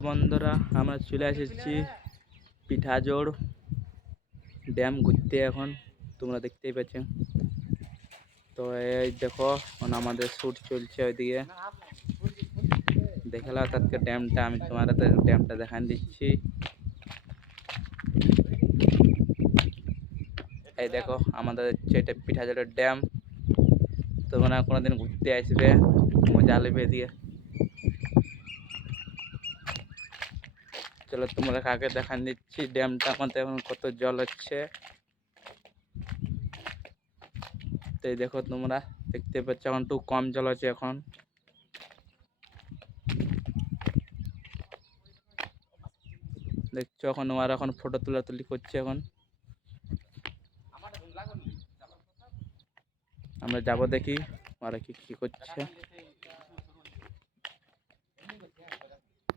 বন্ধুরা আমরা চলে এসেছি পিঠাজোড় ড্যাম ঘুরতে। এখন তোমরা দেখতেই পাচ্ছ। তো এই দেখো আমাদের শ্যুট চলছে ওইদিকে। দেখালো তাদেরকে ড্যামটা, আমি তোমাদের ড্যামটা দেখান দিচ্ছি। এই দেখো আমাদের এটা পিঠাজোড়ের ড্যাম। তোমরা কোনোদিন ঘুরতে আসবে, মজা নেবে দিয়ে। চলো তোমরা কাকে দেখান দিচ্ছি ড্যামটা আমাদের এখন কত জল হচ্ছে। তো এই দেখো তোমরা দেখতে পাচ্ছ এখন একটু কম জল আছে। এখন দেখছো এখন ওরা এখন ফটো তুলি করছে। এখন আমরা যাবো দেখি ওরা কি করছে।